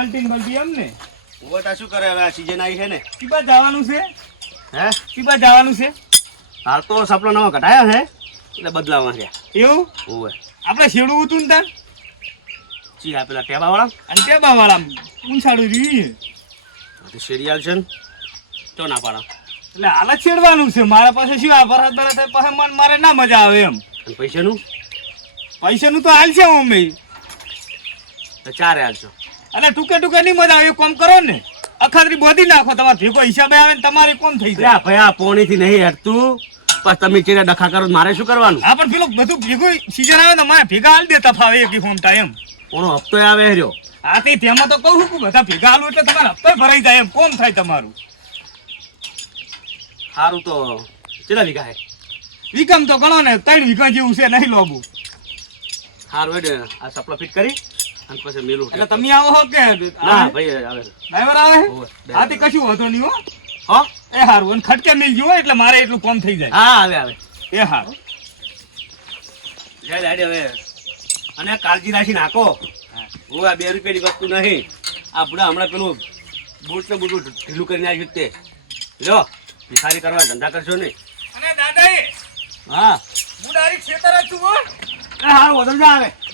કાલ્ટીન બાલ્ટી એમ ને ઓવટા શું કરે હવે આ સીઝન આવી છે ને? કીબા જવાનું છે? હે? કીબા જવાનું છે? હાલ તો સપનો નવો કઢાયો છે એટલે બદલાવા છે. એવું? ઓવે આપણે શેડું ઉતું ને તાર? ચી આ પેલા ટેબા વાળા અને ટેબા વાળા ઊંચાડું રહ્યું શેરિયાલ છે ને. તો ના પાડા. એટલે હાલ જ છેડવાનું છે. મારા પાસે શું આ ભરાત થાય પાસે મન મારે ના મજા આવે એમ. પૈસાનું? પૈસાનું તો હાલ છે અમે. તો ચારે હાલશો. અને ટૂંકે ટૂંકે નહીં મજા આવે. કોમ કરો ને. અખાત્રી બોધી નાખો. તમારે ભેગો હિસાબે આવે ને તમારે કોમ થઈ જાય. ભાઈ આ પોણીથી નહીં હટતું પણ તમે ચીરે ડખા કરો મારે શું કરવાનું? હા પણ પેલો બધું ભેગું સીઝન આવે ને મારે ભેગા હાલ દેતા ફાવે એક હોમતા એમ. કોનો હપ્તો આવે હર્યો. હા તે તેમાં તો કહું છું કે બધા ભેગા હાલું એટલે તમારે હપ્તો ભરાઈ જાય એમ. કોમ થાય તમારું. સારું તો કેટલા વીઘા હે? વિકમ તો ગણો ને ત્રણ વીઘા જેવું છે નહીં લોબું. સારું એટલે આ સપ્લો ફિટ કરી. અને પછી મેલું એટલે તમે આવો હો કે? ના ભાઈ આવે. ડ્રાઈવર આવે? હોવે, હા તે કશું વાંધો નહીં હો. હો? એ હારું અને ખટકે મિલ જુઓ એટલે મારે એટલું કોમ થઈ જાય. હા આવે આવે. એ હારું. જય દાડી હવે. અને કાળજી રાખી નાખો. હું. આ બે રૂપિયાની વસ્તુ નહીં. આ બુડા હમણાં પેલું બૂટ ને બૂટ ઢીલું કરીને આવ્યું તે. લો ભિખારી કરવા ધંધા કરશો નહીં. અને દાદા હા. હું ડાયરેક્ટ ખેતર જ છું હા. હા વધુ આવે.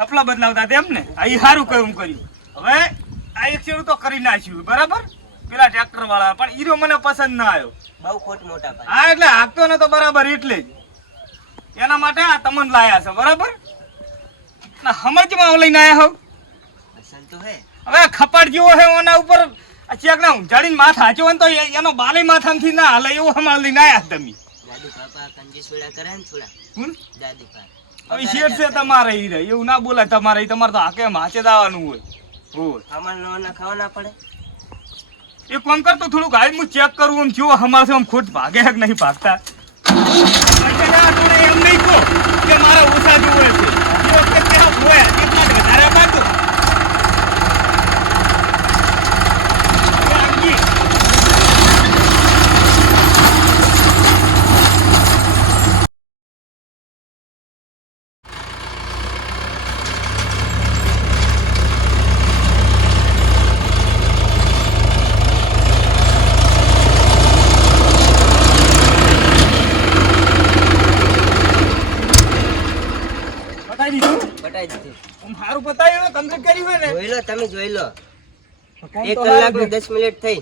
સપલા બદલાવતા તેમ ને આ એ સારું કયું કર્યું. હવે આ એક શેરું તો કરી નાખ્યું બરાબર? પેલા ટ્રેક્ટર વાળા પણ ઈરો મને પસંદ ના આવ્યો. બહુ ખોટ મોટા હા એટલે હાકતો ને તો બરાબર એટલે જ. એના માટે આ તમન લાયા છે બરાબર? ના સમજમાં લઈને આવ્યા હોવ હે. હવે ખપાડ જેવો છે એના ઉપર. ચેક ના ઊંઝાડીને માથા હાચો તો એનો બાલે માથામાંથી ના હાલે એવો હમણાં લઈને આવ્યા તમે. દાદી પાપા કંજૂસ વેળા કરે ને થોડા? દાદુ પા હવે શેઠ છે તમારે ઈ રે એવું ના બોલાય તમારે તમારે તો હાકે હાચે દાવાનું હોય. હોય અમાર નો ના ખાવા ના પડે? એ કોમ કરતો થોડુંક હાલ હું ચેક કરું આમ જો હમારે આમ ખોટ ભાગે કે નહીં ભાગતા. એમ નહીં કહો કે મારા ઓછા જોવે છે. એ વખતે ત્યાં હોય એટલા જ વધારે પાડો હવે આંગી. બતાવી દીધું બટાઈ દીધું આમ સારું બતાવ્યું હોય કમ્પ્લીટ કર્યું હોય ને જોઈ લો તમે જોઈ લો. એક કલાક ને દસ મિનિટ થઈ.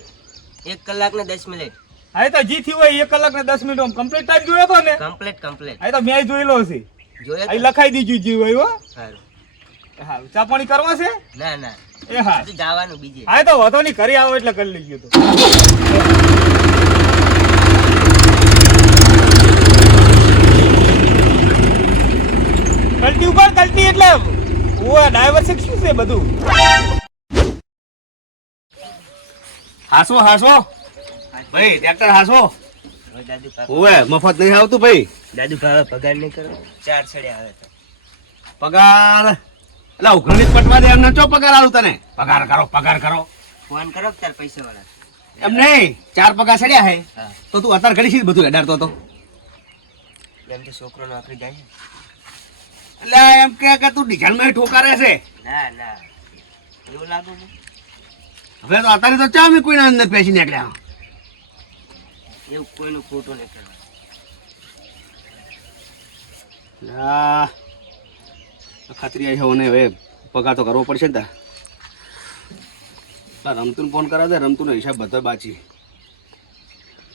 એક કલાક ને દસ મિનિટ. હા તો જી થયું હોય એક કલાક ને દસ મિનિટ કમ્પ્લીટ ટાઈમ જોયો હતો ને? કમ્પ્લીટ કમ્પ્લીટ હા તો મેં જોયેલો છે જોયો લખાઈ દીધું જી હોય હો. સારું. ચા પાણી કરવા છે? ના ના. એ હા જવાનું બીજે. હા તો વધો નહીં કરી આવો એટલે કરી લઈ તો. કલ્ટી ઉપર કલ્ટી એટલે ઓ ડ્રાઈવર શું છે બધું? હાસો હાસો. ભાઈ ટ્રેક્ટર હાસો. હવે દાદુ પાપા ઓવે મફત નહીં આવતું ભાઈ. દાદુ પગાર. નહીં કરો ચાર છડે આવે પગાર એટલે ઉઘરણી પટવા દે એમને. ચો પગાર આવું તને? પગાર કરો પગાર કરો. ફોન કરો તાર પૈસા વાળા એમ નહીં ચાર પગાર સડ્યા હે. તો તું અત્યારે ઘડી બધું અડાડતો હતો. એમ તો છોકરો નોકરી જાય. એટલે એમ કે કે તું ડીઝલમાં ઠોકારે છે. ના ના. એવું લાગુ હવે તો અત્યારે તો ચા મેં કોઈના અંદર પેસી નીકળ્યા. એવું કોઈનું ખોટું નહીં કરવા ખાતરી આવી છે હવે પગાર તો કરવો પડશે ને તાર રમતું ફોન કરાવે રમતું હિસાબ બધો બાચી.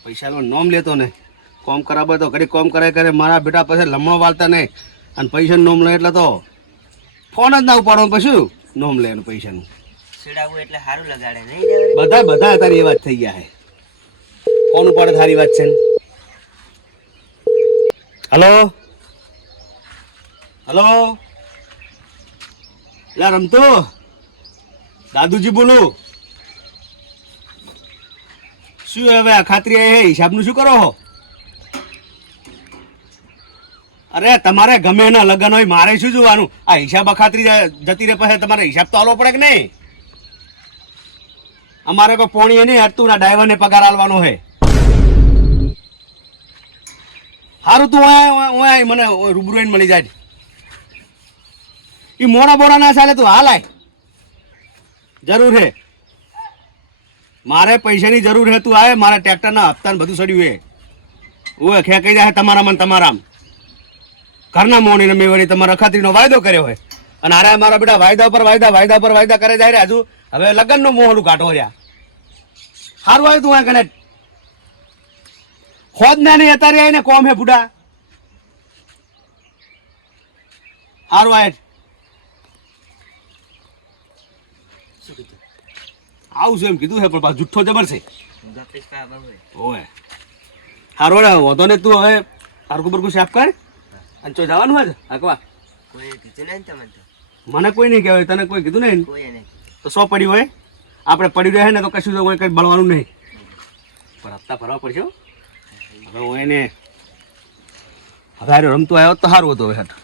પૈસાનો નોમ લેતો ને કોમ કરાવે તો ઘડી કોમ કરે કરે મારા બેટા પાસે લમણો વાળતા નહીં. અને પૈસા નોમ લે એટલે તો ફોન જ ના ઉપાડો પછી નોમ લે પૈસા પૈસાનું. સેડાવું એટલે સારું લગાડે નહીં બધા બધા તારી એ વાત થઈ ગયા હે ફોન ઉપાડે સારી વાત છે હલો? હલો? લા રમતો? દાદુજી બોલો. શું હવે આ ખાતરી એ હિસાબનું શું કરો છો? અરે તમારે ગમે એના લગ્ન હોય, મારે શું જોવાનું? આ હિસાબ અખાતરી જતી રહે પછી તમારે હિસાબ તો આલવો પડે કે નહીં? અમારે કોઈ પોણી નહીં હટતું, ના ડ્રાઈવરને પગાર આલવાનો હે સારું તું ઓય મને રૂબરૂ મળી જાય. એ મોડા બોડા ના ચાલે તું, હાલ આય. જરૂર હે. મારે પૈસાની જરૂર હે, તું આવે મારા ટ્રેક્ટરના હપ્તા બધું સડ્યું હે. ઓય ખેંકાઈ જાય તમારા મન તમારામ. ઘરના મોણીને મેં વળી તમારા ખાતરીનો વાયદો કર્યો હોય. અને આરા મારા બેટા વાયદા પર વાયદા વાયદા પર વાયદા કરે જાય હજુ. હવે લગ્નનો મોહલું કાઢો રહ્યા સારું આવ્યું તું આ કને ખોદ ના નહીં અત્યારે આવીને કોમ હે બુડા. સારું આવે આવું છે એમ કીધું છે પણ જુઠ્ઠો જબર છે. ઓય. હારું ને વધો ને તું હવે. તારું બરકું સાફ કર. અને ચો જવાનું હોય અકવા કોઈ કીધું નહીં તમને તો. મને કોઈ નહીં કહેવાય તને કોઈ કીધું નહીં તો સો પડ્યું હોય. આપણે પડ્યું રહે ને તો કશું તો કોઈ કંઈ બળવાનું નહીં. પણ હપ્તા ભરવા પડશે હવે હું એને હવે રમતો આવ્યો તો સારું હતો હવે હેઠ.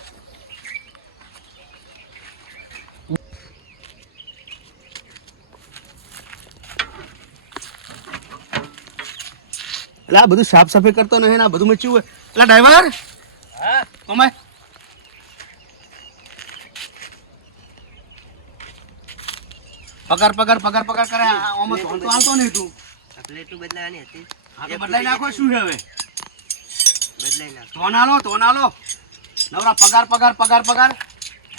એટલે આ બધું સાફ સફાઈ કરતો નહીં ને આ બધું મચ્યું હોય. એટલે ડ્રાઈવર? હા? કમાય પગાર પગાર પગાર પગાર કરે. આમાં તો આવતો નહીં તું. પ્લેટું બદલાવાની હતી. આ તો બદલાઈ નાખો શું હવે? બદલાઈ નાખો. ધોન આલો નવરા પગાર પગાર પગાર પગાર.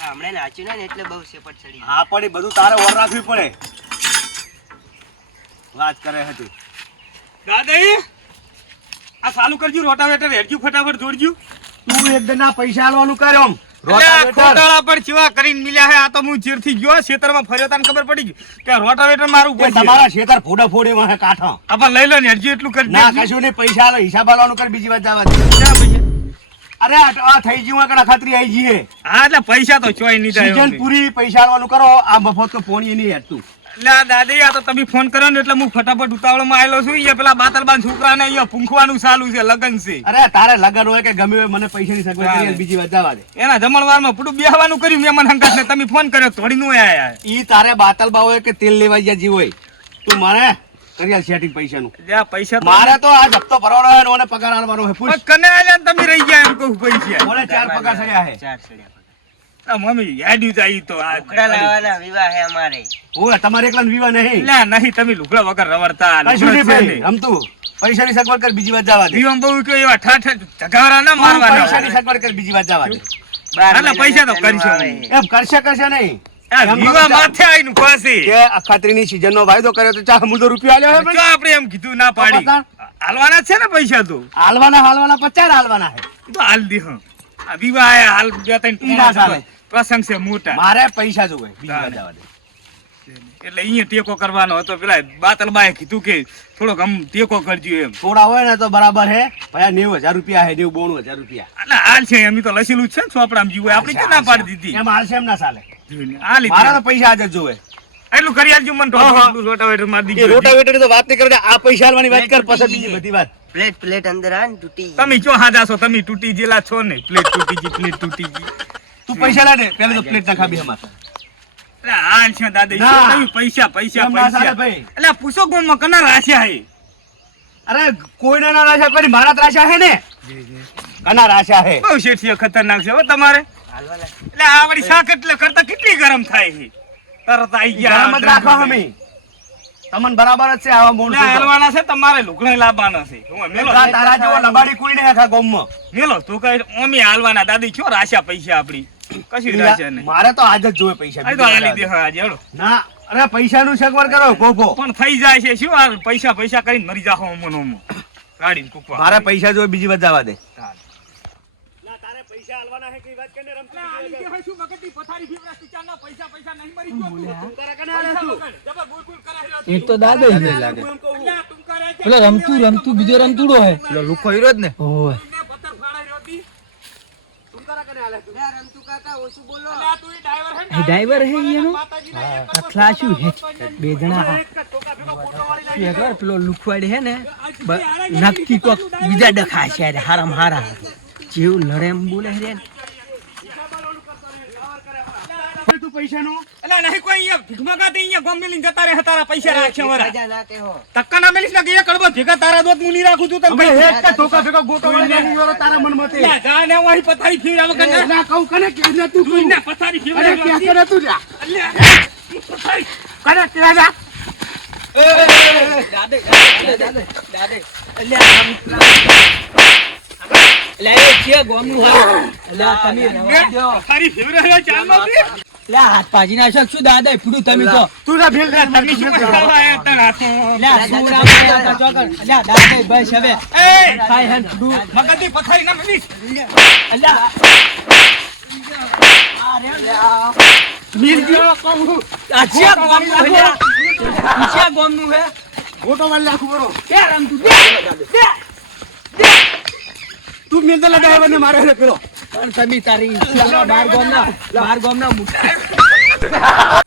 હા હમણાં નાચ્યું ને એટલે બહુ સેપટ ચડી હા પડી બધું તારે ઓર રાખવી પડે. વાત કરે હતી દાદા આ ચાલુ કરજો રોટાવેટર હેડજો ફટાફટ દોડજો. તું એક ના પૈસા આલવાનું કર્યો આમ. એટલે આ રોટાવેટર. ખોટાળા પર ચેવા કરીને મિલ્યા હે આ તો હું ચીરથી ગયો ખેતરમાં ફર્યો તને ખબર પડી ગઈ કે રોટાવેટર મારું કે તમારા શેતર ફોડા ફોડી માં કાઠા આપણ લઈ લો ને હેડજો એટલું કરી ના. કશું નહીં પૈસા આલો હિસાબ આલવાનું કર બીજી વાત જવા દે. અરે આ થઈ ગયું ખાતરી આવી જઈએ હા. એટલે પૈસા તો ચોય નહીં થાય પૂરી પૈસા આલવાનું કરો આ મફત તો પોણી નહીં હેઠતું. આ દાદી આ તો તમે ફોન કર્યો ને એટલે હું ફટાફટ ઉતાવળમાં આવેલો છું. અહીંયા પેલા બાતલબાન છોકરાને અહીંયા પૂંખવાનું ચાલુ છે લગન છે. અરે તારે લગન હોય કે ગમે હોય મને પૈસાની સગવડ કરી બીજી વાત જવા દે. એના જમણવારમાં પૂરું બેહવાનું કર્યું મેમન મને ને તમે ફોન કર્યો થોડી નું આયા ઈ તારે બાતલ બા હોય કે તેલ લેવા ગયા જીવ હોય તું મારે કરિયા સેટિંગ પૈસાનું. જ્યાં પૈસા મારે તો આ હપ્તો ભરવાનો હોય ને પગાર આલવાનો હોય પૂછ. કને આલ્યા તમે રહી ગયા એમ કહું પૈસા. બોલે ચાર પગાર થયા હે. ચાર. આ મમ્મી યાડ્યું જાય તો આ લુગડા લાવવાના વિવાહ હે અમારે. ઓય તમારે એકલા વિવાહ નહીં. એટલે નહીં તમે લુગડા વગર રવડતા કશું નહીં ભાઈ રમતું પૈસાની સગવડ કર બીજી વાત જવા દે. દીવામ બહુ કયો એવા ઠાઠ ઝઘારા ના મારવાના પૈસાની સગવડ કર બીજી વાત જવા દે. એટલે પૈસા તો કરશો જન્મ નહીં. આવે. એમ કરશે કરશે નહીં. વિવાહ માથે આવીને ફાંસી. કે અખાત્રીની સીઝનનો વાયદો કર્યો તો ચા મુદ્દો રૂપિયા આલ્યો હે આપણે એમ કીધું ના પાડી. તો હાલવાના છે ને પૈસા તો. હાલવાના હાલવાના પચાસ હાલવાના હે. તો હાલ દી હા. આ વિવાહ હાલ બે ત્રણ ઈ ના ચાલે. પ્રસંગ છે મોટા. મારે પૈસા જોવે બીજી જવા દે. એટલે અહીંયા ટેકો કરવાનો હતો પેલા બાતલબાએ કીધું કે થોડોક આમ ટેકો કરજો એમ. થોડા હોય ને તો બરાબર હે ભાઈ નેવું હજાર રૂપિયા હે નેવું બોણું હજાર રૂપિયા. એટલે હાલ છે એમ તો લસેલું જ છે ને ચોપડામાં જીવો આપણે કે ના પાડી દીધી? એમ હાલશે એમ ના ચાલે. હાલ મારા તો પૈસા આજે જોવે. એટલું કરી આલજો મને. રોટાવેટર મારી દીજો રોટાવેટર તો વાત નહીં કરે આ પૈસા આલવાની વાત કર પછી બીજી બધી વાત. પ્લેટ પ્લેટ અંદર આ તૂટી તમે ચો હાજા છો તમે તૂટી જેલા છો ને? પ્લેટ તૂટી ગઈ પ્લેટ તૂટી ગઈ. તું પૈસા લાડે પેલા તો પ્લેટ ના ખાબી અમાર હાલ છે દાદા ઈ ના. તમે પૈસા પૈસા એમ ના ચાલે પૈસા. એટલે પૂછો કોણ કના રાશ્યા હે? અરે કોઈના ના રાશા કરી મારા જ હે ને? કના રાશા હે? બહુ શેઠિયો ખતરનાક છે હો તમારે. એટલે આ વળી શાક એટલે કરતા કેટલી ગરમ થાય છે? તરત આઈ ગયા ગરમ જ રાખો અમે તમને બરાબર જ છે આવા મોણ હાલવાના છે તમારે લુગડા લાવવાના છે. મેલો તારા જેવો લબાડી મેલો તું કઈ ઓમી હાલવાના. દાદી કયો રાશ્યા પૈસા આપડી? કશું રાશ્યા નહીં. મારે તો આજ જ જોવે પૈસા. આ તો હાલી લીધી હા આજે હેડો. ના અરે પૈસાનું સગવડ કરો ગોગો પણ થઈ જાય છે શું આ પૈસા પૈસા કરીને મરી જાહો અમો ને અમો ગાડી કૂકવા મારે પૈસા જોવે બીજી વાત જવા દે. તારે પૈસા આલવાના હે કઈ વાત કરીને એટલે હોય શું બગડતી પથારી ફીવડાવતી ચાલના પૈસા પૈસા નહીં મરી ગયો તું. પૈસા પૈસા બગડ. જબર બોલ બોલ કરાવી રહ્યો તો દાદા જ લાગે. આ. પેલો રમતું રમતું બીજો રમતુડો હે. પેલો લુખો હીરો જ ને. ઓય પથ્થર કરા કને આલે તું? રમતું કાકા ઓછું બોલો? અલ્યા, તું ઈ હે ને? હે એનો? શું હે બે જણા ખબર? પેલો લુખવાડ હે ને નક્કી કોક બીજા ડખા છે હારામ હારા. જેવું લડે એમ બોલે છે નો એટલે નહીં કોઈ અહીંયા ભીખમગાથી અહીંયા ગોમ મેલી જતા રહે તારા પૈસા રાખે વરા. ધક્કા ના મેલીશ ને કે કડબો ભેગા તારા દોત હું રાખું છું તને ભાઈ એક જ ધોકા ભેગા ગોટો વાળી વાળો તારા મન મતે ના જા ને હું અહીં પથારી ફીર વગર કને ના કહું કને કે ને તું કોઈ ને પથારી ફીર અરે કે કરે તું જા. અલ્યા, પથારી. કને ક્યાં જા. એટલે એ છે ગોમનું હા એટલે તમે રવા દ્યો. પથારી ફેરવ્યા ચાલમાંથી. એટલે આ હાથ પાજી નાખશો શું દાદા ફૂડું તમે તો તું ના તમે શું કરવા આયા તા શું રામ ચોકર? દાદા એ, પથારી લે ગયો. કહું હે? હે? બરો. કે દે દે તું મિલ દે લે ને મારે પેલો. પણ તમે તારી બાર ગોમના બાર ગોમના મોટા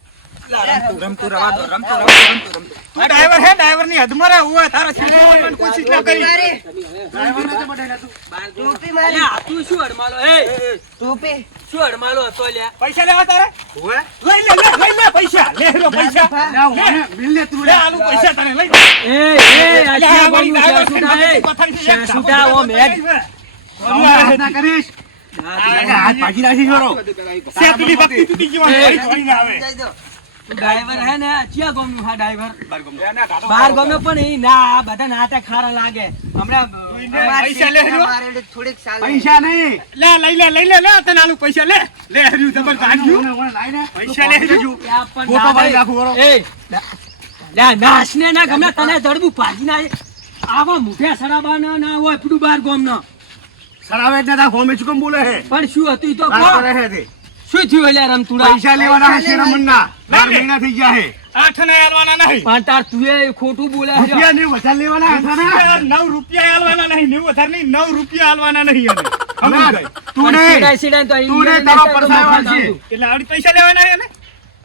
તું driver હે, driver ની હદમાં રહે. ઓય, તારા શીશા વાળાને ના કરી. driver ને તો તું. ટોપી મારી તું શું અડમાલો એ ટોપી શું અડમાલો હતો લ્યા પૈસા લેવા તારે ઓવે. લઈ લે લે લઈ લે પૈસા લે હેરો પૈસા લે, ઓવે, તું લે. આલુ પૈસા તને લઈ એ એ આ અલ્યા, છે આ વળી ગોમનું driver છે, શેરસુટા, એ. મગજની પથારીથી એક શેરસુટા, ધાબો ઓમ હેડ. આવું હાથ ના કરીશ. હાથ ભાજી નાખી છોરો. શેતુલી ભક્તિ તૂટી ગઈ હોય, વળી ધોઈને આવે. ડ્રાઈવર હે ને આ ચિયા ગોમનું હા ડ્રાઈવર? બાર ગોમનો. પણ એ ના બધા નાટક ખારા લાગે. હમણાં પૈસા લે નહીં. લે લઈ લે લઈ લે લે તને આલુ પૈસા લે. લે હર્યું લે. હર્યું. ફોટો ના પાડી બરો. એ લા નાશ ને ના ગમે તને દડબું ભાજી ના આવા મુઠ્યા સરાબા ના ના હોય પેલું બાર ગોમનો. સરાવે જ નતા, હોમે શું કેમ બોલે હે? પણ શું હતું ઈ તો વાત કરે હે શું થયું એટલે રમતુડા પૈસા લેવાના હે શેરમનના. બાર મહિના થઈ ગયા હે. આઠ ને આલવાના નહીં પણ તાર તું ખોટું બોલે છે. રૂપિયા નહીં, વધારે લેવાના હતા ને? નવ રૂપિયા આલવાના નહીં નેવું વધારે નહીં નવ રૂપિયા આલવાના નહીં ના. તું તારો. એટલે આવડી પૈસા લેવાના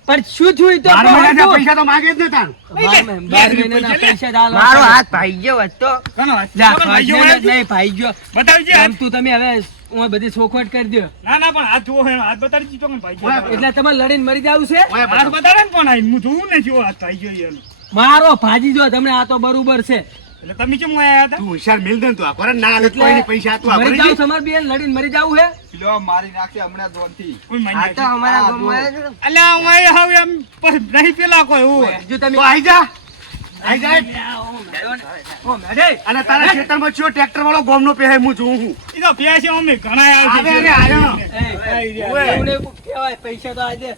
પણ શું થયું તો તું. પૈસા તો માંગે જ મહિનાના પૈસા જ મારો હાથ ભાઈ ગયો વાળા નહીં ભાઈ ગયો. બતાવજે. રમતું તમે હવે હું બધી સોખવટ કરી દો ના ના પણ હાથ જુઓ હાથ બતાડી દીધો ભાઈ એટલે તમારે લડીને મરી જવું છે? હાથ બતાડે ને પણ હું જોઉં ને જેવો હાથ ભાઈ ગયો મારો ભાજી જો તમને આ તો બરોબર છે. એટલે તમે કેમ આયા હતા? તું હોશિયાર મિલ દે ને તું. આ ભરે ના હાલે કોઈ કોઈની પૈસા તું આ મરી ભરી જાવ જી. બેન લડીને મરી જવું છે કોઈ માન્ય આ તો અમારા ગામમાં માં. અલ્યા હું આયા હવે એમ પછી નહીં પેલા કોઈ હું. જો તમે તો આઈ જા. અને તારા ખેતરમાં ચિયો ટ્રેક્ટર વાળો ગોમનો પહેરે હું જોઉં છું ઈ તો છે અમે ઘણા આવે આવે રે, આવ્યો. એ, ઓય. એવું નહીં કહેવાય, પૈસા તો આજે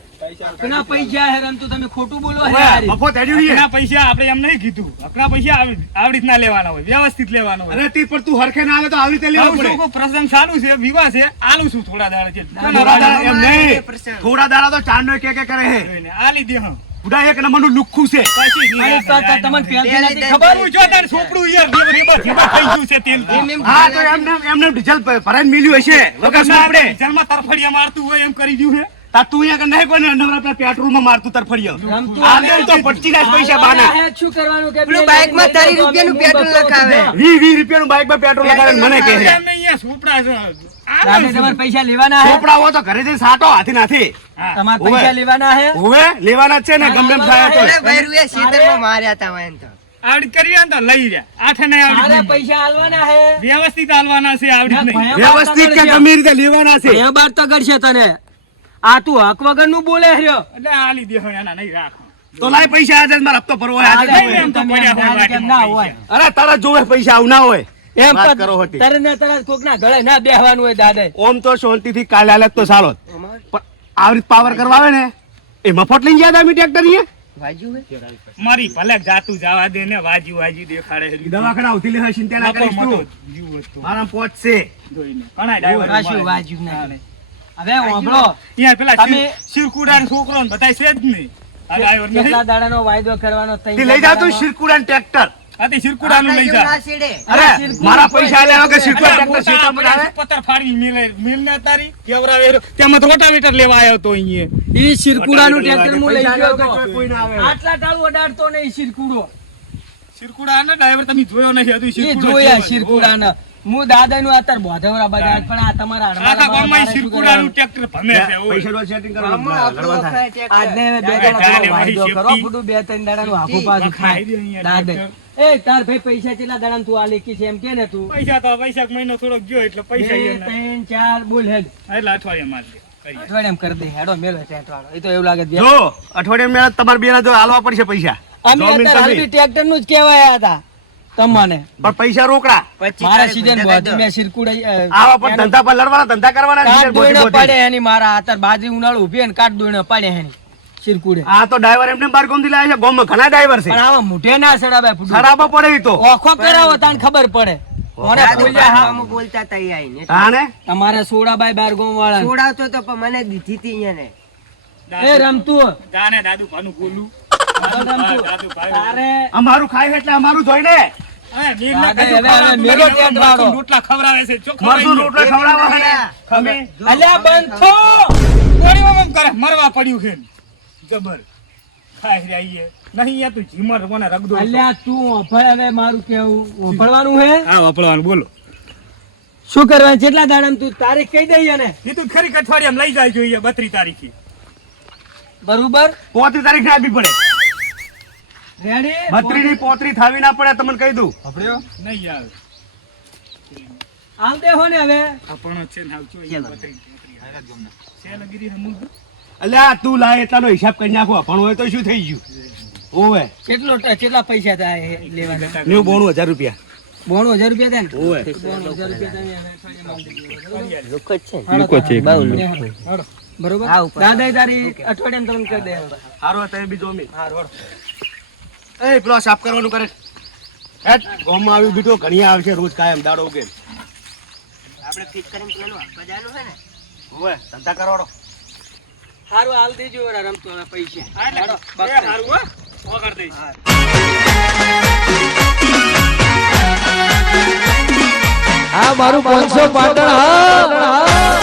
ઘણા પૈસા હે રમતું તમે ખોટું બોલો હે ઓય, યાર. મફત હેડ્યું પૈસા આપણે એમ નહીં કીધું અકડા પૈસા આવી રીતના લેવાના હોય વ્યવસ્થિત લેવાનો હોય અરે તે પણ તું હરખે ના આવે તો આવી રીતે લેવું પડે પ્રસંગ ચાલુ છે વિવાહ છે આલું છું થોડા દાડા છે થોડા દાડા એમ નહીં થોડા દાડા તો ચાંદો કે કે કરે હે આલી દે હં. બુડા એક નંબરનું લુખ્ખું છે. પછી જ અને તો તો તમને પહેલથી નથી ખબર તું જો તાર છોકરું યાર રેબ રેબ જેવા થઈ ગયું છે તેલથી. એમ એમ હા તો એમને એમને ડીઝલ ભરાઈને મિલ્યું હશે. વગર આપણે જન્મમાં તરફડિયા મારતું હોય એમ કરી દ્યું છે તા તું અહીંયા નહીં કોઈ નવરા પેટ્રોલમાં મારતું તરફડિયો. રમતું આ દે તો પચી ના પૈસા બાના. શું કરવાનું કે પેલું બે બાઇકમાં તારી રૂપિયાનું ગમે પેટ્રોલ બતો લખાવે. વી વી નું રૂપિયાનું બાઇકમાં પેટ્રોલ લગાવીને મને કહે અહીંયા સોપડા છે. દાદા આલું તમારે પૈસા લેવાના હે? ચોપડા હોય તો ઘરે જઈને સાટો હાથી નાથી. તમારે પૈસા લેવાના હે? હવે લેવાના છે ને ગમે થાય તો. ભૈરુએ ખેતરમાં માર્યા હતા વાંહે તો. આવડી કરી તો લઈ રહ્યા. આઠે નહીં આવડી પૈસા આલવાના હે? વ્યવસ્થિત આલવાના છે આવડી ના, નહીં. ભયા બાર વ્યવસ્થિત કે ગમે રીતે લેવાના છે. એ બાર તગડશે તને. આ તું હક વગરનું બોલે રહ્યો. એટલે આ લીધી હવે એના નહીં રાખો. તો લાય પૈસા આજે મારા હપ્તો ભરવો આજે તો ના હોય અરે તારા જોવે પૈસા આવના ના હોય. એમ કરો હોતી. તરત ને તરત કોકના ગળે ના બેહવાનું હોય દાદા. ઓમ તો શાંતિથી કાલે હાલત તો સારો પણ આવી પાવર કરવા આવે ને એ મફત લઈ ગયા હતા ટ્રેક્ટર અહીંયા? મારી ભલે જાતું જવા દે ને વાજી વાજી દેખાડે દવાખાના ઉતી લે હશે ના મતો કરીશ તું. મારા પહોંચશે જોઈને. ઘણાય વાજી મળે. હવે ઓબળો અહીંયા પેલા તમે- શિર- શિરકુડાનો છોકરો ને બધાય છે જ નહીં. કેટલા દાડાનો વાયદો કરવાનો તે લઈ જાવ તું શિરકુડા ટ્રેક્ટર આ તે શિરકુડાનું લઈ જા. અરે મારા પૈસા લેવા કે શિરકુડા ટ્રેક્ટર મોટા શીખવા બનાવે પતર ફાડી મિલે મિલને તારી? કેવરાવે. તેમાં તો રોટાવેટર લેવા આવ્યો તો અહીંયા ઈ શિરકુડાનું ટ્રેક્ટર હું લઈ ગયો તો. કે કોઈ ના આવે. આટલા ટાળું અડાડતો નહીં શિરકુડો. શિરકુડા ને ડ્રાઈવર તમે જોયો નહીં હતું શિરકુડો જોયા કેવો છે. દાદા હું દાદાનું અત્યારે બોધવરા બજાર પણ આ તમારા આખા ગામમાં મારા ટ્રેક્ટર ભમે છે લડવા થાય. બે દાદા, દાડા દાદા, વાયદો કરો બધું બે ત્રણ દાડાનું આખું પાછું ખાય. દાદા. એ તાર ભાઈ પૈસા કેટલા દાડા તું આ લેખી છે એમ કે ને તું? પૈસા તો પૈસા મહિનો થોડોક ગયો એટલે પૈસા ત્રણ ચાર બોલ હેડ. એટલે અઠવાડિયા માં કરીએ. કરી દે હેડો મેળો છે વાળો એ તો એવું લાગે. જો અઠવાડિયે મેં તમારે બેના જો હાલવા પડશે પૈસા. અમે. ટ્રેક્ટરનું જ કહેવાયા હતા. તમને. પણ પૈસા રોકડા. મારા સીઝન બોધી મેં શિરકુડા આવા પણ ધંધા પર લડવાના ધંધા કરવાના season મોટી પડે એની મારા આતર બાજરી ઉનાળો ઊભી ને કાટ દોઈને પડે એની સિરકુડે આ તો ડ્રાઈવર એમને બાર ગોમ લાવ્યા છે ગોમ ઘણા ડ્રાઈવર છે. પણ આવા મુઠે ના સડાવે ફૂટું. ખરાબો પડે તો. ઓખો કરાવો તાન ખબર પડે. બોલતા તઈ આઈને તાણે? તમારા સોડાબાઈ બાર ગોમ વાળા છોડાવતો તો પણ મને દીધી તી અહીંયા ને. એ રમતું તાને દાદુ ભાનું બોલું. અમારું ખાય એટલે અમારું જોઈને. રોટલા ખવડાવે છે રોટલા અલ્યા બંધો કરે? મરવા પડ્યું છે જબર. ખાઈ રહ્યા નહીં તું ઝીમર મને રગદો અલ્યા તું હવે મારું કેવું? ઓફળવાનું હે? હા બોલો. શું કરવાનું? જેટલા દાડા તું તારીખ કહી દઈએ ને એ તું ખરી અઠવાડિયા લઈ જાય જોઈએ બત્રી તારીખે. બરોબર? પોત્રી તારીખ આપવી પડે. રેડી? ની થાવી ના પડે તમને કહી દઉં. નહીં આવે. આલ દે હો ને હવે. આપણો છે ને આવજો અહીંયા બત્રી બત્રી. શેલગીરી હમું. અલ્યા તું લાય એટલાનો હિસાબ કરી નાખો. પણ હોય તો શું થઈ ગયું? ઓવે. કેટલો કેટલા પૈસા થાય લેવાના? નેવું બોણું હજાર રૂપિયા. બોણું હજાર રૂપિયા થાય ને? ઓવે. બોણું હજાર રૂપિયા તમે હવે અઠવાડિયામાં લઈ દેજો. લુક જ છે હાલો. બરોબર? દાદા તારી અઠવાડિયામાં તમને કરી દે હારો તમે બીજો અમી એ પેલો સાફ કરવાનું કરે. હેટ ગામમાં આવ્યું બીટો ઘણી આવશે રોજ કાયમ દાડો ઉગે. આપણે ફિટ કરીને પેલું આપવા જવાનું છે ને? હોવે ધંધા કરવાનો. સારું હાલ દેજો ઓરા રમતો પૈસા. હારું હો. વગાડ દઈશ. હા. મારું પાંચસો પાટણ હા.